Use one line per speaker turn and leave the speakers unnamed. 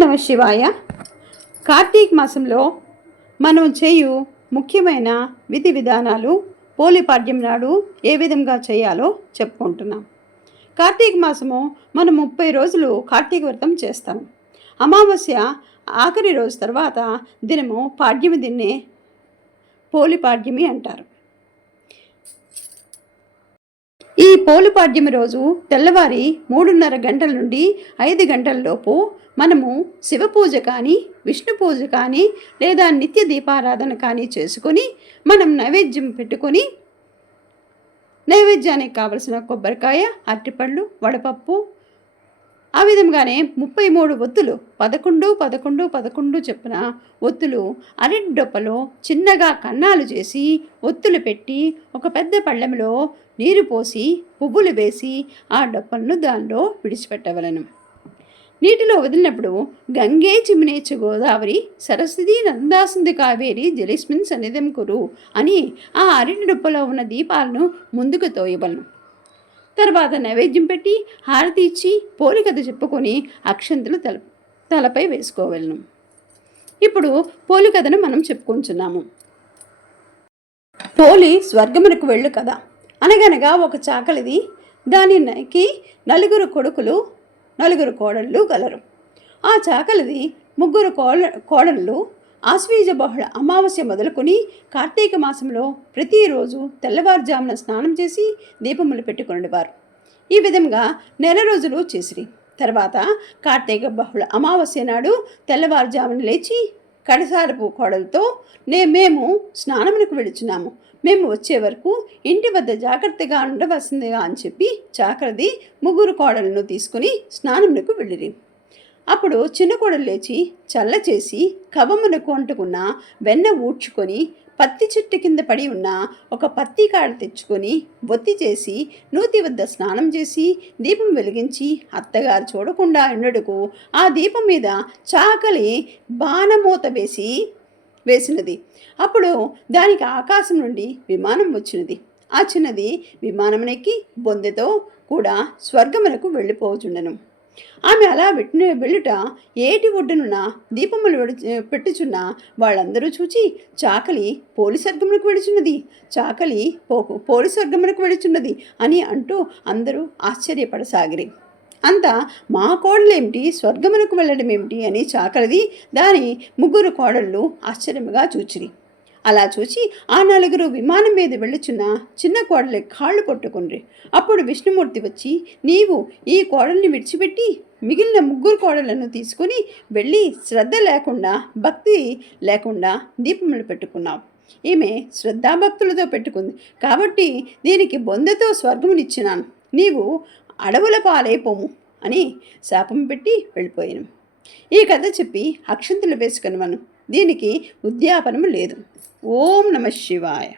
నమ శివాయ. కార్తీక మాసంలో మనం చేయు ముఖ్యమైన విధి విధానాలు పోలిపాడ్యం నాడు ఏ విధంగా చేయాలో చెప్పుకుంటున్నాం. కార్తీక మాసము మనం ముప్పై రోజులు కార్తీక వ్రతం చేస్తాం. అమావాస్య ఆఖరి రోజు తర్వాత దినము పాడ్యమి దిన్నే పోలిపాడ్యమి అంటారు. ఈ పోలుపాడ్యమి రోజు తెల్లవారి మూడున్నర గంటల నుండి ఐదు గంటల లోపు మనము శివ పూజ కానీ విష్ణు పూజ కానీ లేదా నిత్య దీపారాధన కానీ చేసుకొని మనం నైవేద్యం పెట్టుకొని నైవేద్యానికి కావలసిన కొబ్బరికాయ అరటిపళ్ళు వడపప్పు ఆ విధంగానే ముప్పై మూడు ఒత్తులు పదకొండు పదకొండు పదకొండు చెప్పిన ఒత్తులు అరటి డొప్పలో చిన్నగా కన్నాలు చేసి ఒత్తులు పెట్టి ఒక పెద్ద పళ్ళెంలో నీరు పోసి పువ్వులు వేసి ఆ డొప్పలను దానిలో విడిచిపెట్టవలను. నీటిలో వదిలినప్పుడు గంగే చిమినేచు గోదావరి సరస్వతి నందాసింది కావేరి జలిస్మిన్ సన్నిధం కురు అని ఆ అరణ్య డొప్పలో ఉన్న దీపాలను ముందుకు తోయవలను. తర్వాత నైవేద్యం పెట్టి హారతి ఇచ్చి పోలికథ చెప్పుకొని అక్షంతలు తల తలపై వేసుకోవలను. ఇప్పుడు పోలికథను మనం చెప్పుకుంటున్నాము. పోలి స్వర్గమునకు వెళ్ళు కదా అనగనగా ఒక చాకలిది దానికి నలుగురు కొడుకులు నలుగురు కోడళ్ళు గలరు. ఆ చాకలిది ముగ్గురు కోడ కోడళ్ళు ఆశ్వీజ బహుళ అమావాస్య మొదలుకొని కార్తీక మాసంలో ప్రతిరోజు తెల్లవారుజామున స్నానం చేసి దీపములు పెట్టుకునేవారు ఈ విధంగా నెల రోజులు చేసిరి. తర్వాత కార్తీక బహుళ అమావాస్య నాడు తెల్లవారుజామున లేచి కడసారపు కోడలతో నే మేము స్నానమునకు వెళుచున్నాము మేము వచ్చే వరకు ఇంటి వద్ద జాగ్రత్తగా ఉండవలసిందిగా అని చెప్పి చాకరది ముగ్గురు కోడలను తీసుకుని స్నానమునకు వెళ్ళిరి. అప్పుడు చిన్న కోడలు లేచి చల్ల చేసి కవమునకు అంటుకున్న వెన్న ఊడ్చుకొని పత్తి చెట్టు కింద పడి ఉన్న ఒక పత్తి కాడ తెచ్చుకొని బొత్తి చేసి నూతి వద్ద స్నానం చేసి దీపం వెలిగించి అత్తగారు చూడకుండా ఉండడుకు ఆ దీపం మీద చాకలి బాణమూత వేసి వేసినది. అప్పుడు దానికి ఆకాశం నుండి విమానం వచ్చినది. ఆ చిన్నది విమానమునెక్కి బొందెతో కూడా స్వర్గమునకు వెళ్ళిపోచుండెను. ఆమె అలా పెట్టిన వెళ్ళుట ఏటి ఒడ్డునున్న దీపములు పెట్టుచున్న వాళ్ళందరూ చూచి చాకలి పోలీస్ వర్గమునకు వెళుచున్నది చాకలి పో- పోలి స్వర్గమునకు వెళుచున్నది అని అంటూ అందరూ ఆశ్చర్యపడసాగిరి. అంతా మా కోడలేమిటి? స్వర్గమునకు వెళ్ళడం ఏమిటి అని చాకలిది దాని ముగ్గురు కోడళ్ళు ఆశ్చర్యముగా చూచిరి. అలా చూచి ఆ నలుగురు విమానం మీద వెళ్ళుచున్న చిన్న కోడలి కాళ్ళు పట్టుకుండ్రి. అప్పుడు విష్ణుమూర్తి వచ్చి నీవు ఈ కోడల్ని విడిచిపెట్టి మిగిలిన ముగ్గురు కోడలను తీసుకుని వెళ్ళి శ్రద్ధ లేకుండా భక్తి లేకుండా దీపములు పెట్టుకున్నావు. ఈమె శ్రద్ధాభక్తులతో పెట్టుకుంది. కాబట్టి దీనికి బొందెతో స్వర్గమునిచ్చినాను. నీవు అడవుల పాలైపోము అని శాపం పెట్టి వెళ్ళిపోయాను. ఈ కథ చెప్పి అక్షంతులు వేసుకుని దీనికి ఉద్యాపనము లేదు. ఓం నమ శివాయ.